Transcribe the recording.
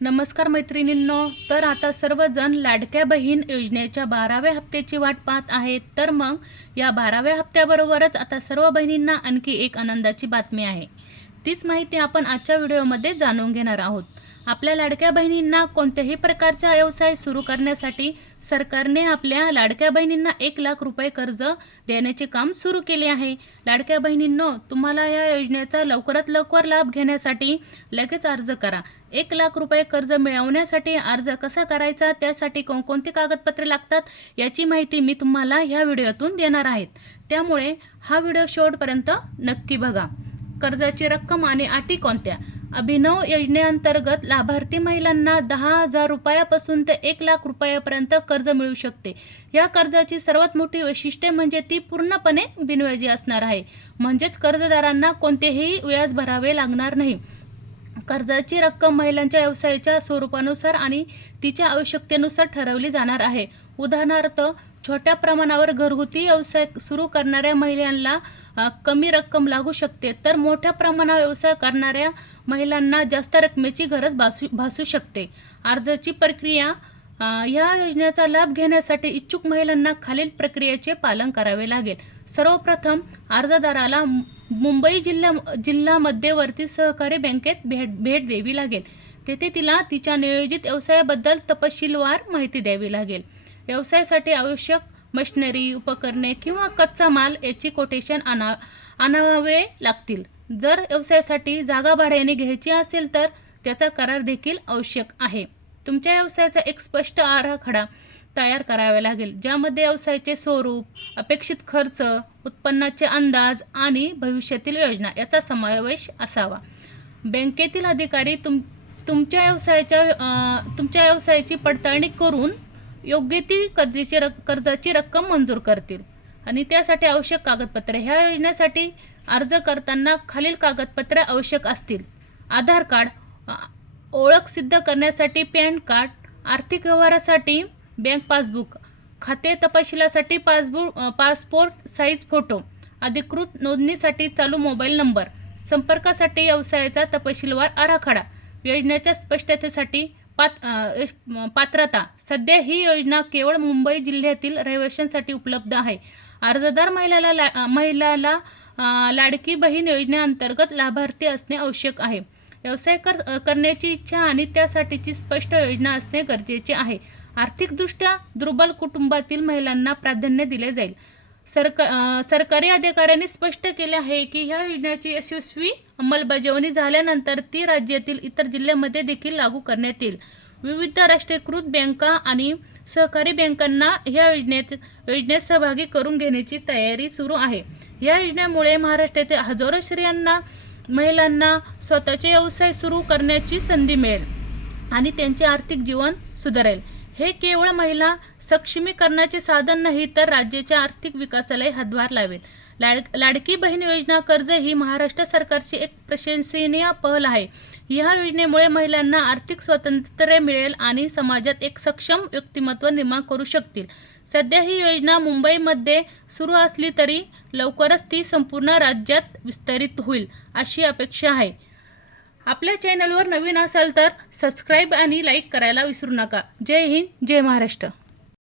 नमस्कार मैत्रिणींनो तर आता सर्वजण लाडक्या बहीण योजनेच्या बाराव्या हप्त्याची वाट पाहत आहेत. तर मग या बाराव्या हप्त्याबरोबरच आता सर्व बहिणींना आणखी एक आनंदाची बातमी आहे. तीच माहिती आपण आजच्या व्हिडिओमध्ये जाणून घेणार आहोत. आपल्या लाडक्या बहिणींना कोणत्याही प्रकारचा व्यवसाय सुरू करण्यासाठी सरकारने आपल्या लाडक्या बहिणींना एक लाख रुपये कर्ज देण्याचे काम सुरू केले आहे. लाडक्या बहिणींनो तुम्हाला या योजनेचा लवकरात लवकर लाभ घेण्यासाठी लगेच अर्ज करा. एक लाख रुपये कर्ज मिळवण्यासाठी अर्ज कसा करायचा त्यासाठी कोणकोणती कागदपत्रे लागतात याची माहिती मी तुम्हाला ह्या व्हिडिओतून देणार आहेत त्यामुळे हा व्हिडिओ शेवटपर्यंत नक्की बघा. कर्जाची रक्कम आणि अटी कोणत्या? अभिनव योजनेअंतर्गत लाभार्थी महिलांना दहा हजार रुपयापासून ते एक लाख रुपयापर्यंत कर्ज मिळू शकते. या कर्जाची सर्वात मोठी वैशिष्ट्ये म्हणजे ती पूर्णपणे बिनव्याजी असणार आहे. म्हणजेच कर्जदारांना कोणतेही व्याज भरावे लागणार नाही. कर्जाची रक्कम महिलांच्या व्यवसायाच्या स्वरूपानुसार आणि तिच्या आवश्यकतेनुसार ठरवली जाणार आहे. उदाहरणार्थ छोट्या प्रमाणावर घरगुती व्यवसाय सुरू करणाऱ्या महिलांना कमी रक्कम लागू शकते. तर मोठ्या प्रमाणावर व्यवसाय करणाऱ्या महिलांना जास्त रकमेची गरज भासू भासू शकते. अर्जाची प्रक्रिया या योजनेचा लाभ घेण्यासाठी इच्छुक महिलांना खालील प्रक्रियेचे पालन करावे लागेल. सर्वप्रथम अर्जदाराला मु- मुंबई जिल्हा जिल्हा मध्यवर्ती सहकारी बँकेत भेट भेट द्यावी लागेल. तेथे तिला तिच्या नियोजित व्यवसायाबद्दल तपशीलवार माहिती द्यावी लागेल. व्यवसायासाठी आवश्यक मशिनरी उपकरणे किंवा कच्चा माल याची कोटेशन आणा आणावे लागतील. जर व्यवसायासाठी जागा भाड्याने घ्यायची असेल तर त्याचा करार देखील आवश्यक आहे. तुमच्या व्यवसायाचा एक स्पष्ट आराखडा तयार करावा लागेल ज्यामध्ये व्यवसायाचे स्वरूप अपेक्षित खर्च उत्पन्नाचे अंदाज आणि भविष्यातील योजना याचा समावेश असावा. बँकेतील अधिकारी तुम तुमच्या व्यवसायाच्या तुमच्या व्यवसायाची पडताळणी करून योग्य ती कर्जाची रक कर्जाची रक्कम मंजूर करतील. आणि त्यासाठी आवश्यक कागदपत्रे. ह्या योजनेसाठी अर्ज करताना खालील कागदपत्रे आवश्यक असतील. आधार कार्ड ओळख सिद्ध करण्यासाठी पॅन कार्ड आर्थिक व्यवहारासाठी बँक पासबुक खाते तपशिलासाठी पासबुक पासपोर्ट साईज फोटो अधिकृत नोंदणीसाठी चालू मोबाईल नंबर संपर्कासाठी व्यवसायाचा तपशीलवार आराखडा योजनेच्या स्पष्टतेसाठी पात पात्रता. सध्या ही योजना केवळ मुंबई जिल्ह्यातील रहिवाशांसाठी उपलब्ध आहे. अर्जदार महिलाला ला महिलाला लाडकी बहीण योजनेअंतर्गत लाभार्थी असणे आवश्यक आहे. व्यवसाय कर करण्याची इच्छा आणि त्यासाठीची स्पष्ट योजना असणे गरजेचे आहे. आर्थिकदृष्ट्या दुर्बल कुटुंबातील महिलांना प्राधान्य दिले जाईल. सरक सरकारी अधिकाऱ्यांनी स्पष्ट केले आहे की ह्या योजनेची यशस्वी अंमलबजावणी झाल्यानंतर ती राज्यातील इतर जिल्ह्यामध्ये देखील लागू करण्यात येईल. विविध राष्ट्रीयकृत बँका आणि सहकारी बँकांना ह्या योजनेत योजनेत सहभागी करून घेण्याची तयारी सुरू आहे. या योजनेमुळे महाराष्ट्रातील हजारो स्त्रियांना महिलांना स्वतःचे व्यवसाय सुरू करण्याची संधी मिळेल आणि त्यांचे आर्थिक जीवन सुधारेल. हे केवळ महिला सक्षमीकरणाचे साधन नाही तर राज्याच्या आर्थिक विकासालाही हातभार लावेल. लाड लाडकी बहीण योजना कर्ज ही महाराष्ट्र सरकारची एक प्रशंसनीय पहल आहे. ह्या योजनेमुळे महिलांना आर्थिक स्वातंत्र्य मिळेल आणि समाजात एक सक्षम व्यक्तिमत्व निर्माण करू शकतील. सध्या ही योजना मुंबईमध्ये सुरू असली तरी लवकरच ती संपूर्ण राज्यात विस्तारित होईल अशी अपेक्षा आहे. आपल्या चॅनलवर नवीन असाल तर सबस्क्राईब आणि लाईक करायला विसरू नका. जय हिंद जय महाराष्ट्र.